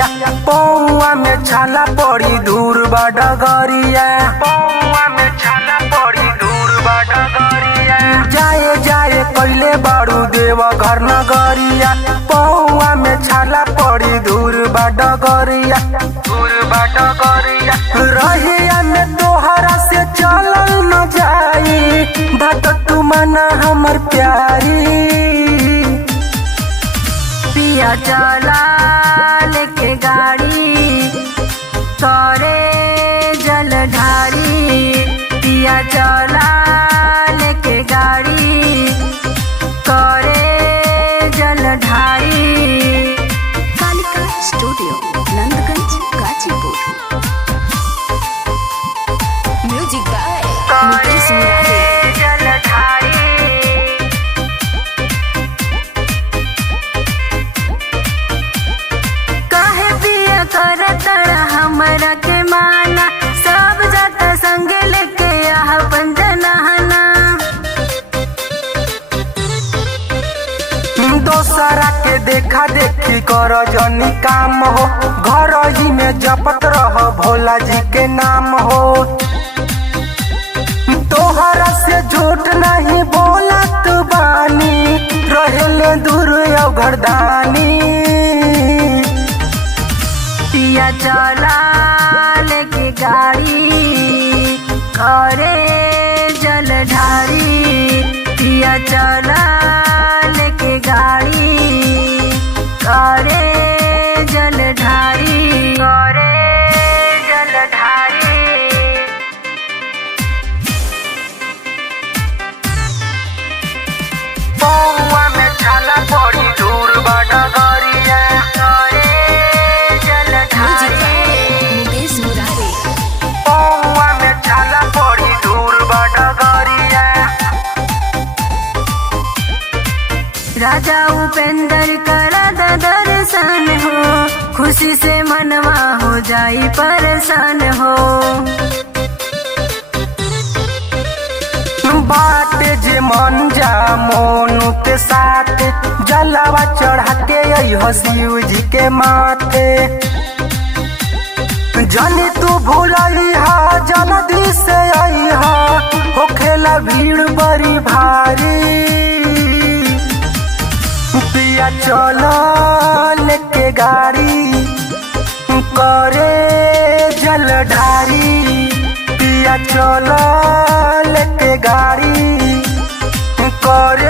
डगरिया, पौआ में छाला पड़ी दूर बा डगरिया, पौआ में छाला पड़ी दूर बा डगरिया। जाए जाए कैले बारू देव घर नगरिया, पौआ में छाला पड़ी दूर बा डगरिया, दूर बा डगरिया। रहिया में तोहरा से चलल न जाई, बात तू मना हमर प्यारी। पिया चला लेके गाड़ी करे जलधारी, पिया चला लेके गाड़ी करे जलधारी। Kalika studio Nandganj Ghazipur. Music by Mukesh Murari. हमरा के माना सब जाता संग लेके यहाँ पंजनहना। दोसरा के देखा देखी कर जनी काम हो, घर ही में जपत रह भोला जी के नाम हो। तोहरा से झूठ नहीं बोलत बानी, रहेले दूर अवघरदानी। पिया चला लेके गाड़ी करे जलधारी, पिया चला लेके गाड़ी करे जलधारी, करे जलधारी। पौआ में छाला पड़ी दूर बा डगरिया, म्यूजिक बाय मुकेश मुरारी। पौआ में छाला पड़ी दूर बा डगरिया। राजा उपेंद्र करा दर्शन हो, खुशी से मनवा हो जाई परेशान हो। बाटे जे मन जा मोनू के साथ, जलावा चढ़ा के अइह शिव जी के माथे। जानी तू भूलइहा जल्दी से अइहा, होखेला भीड़ बड़ी भारी। पिया चला लेके गाड़ी करे जलधारी, पिया चला लेके गाड़ी करे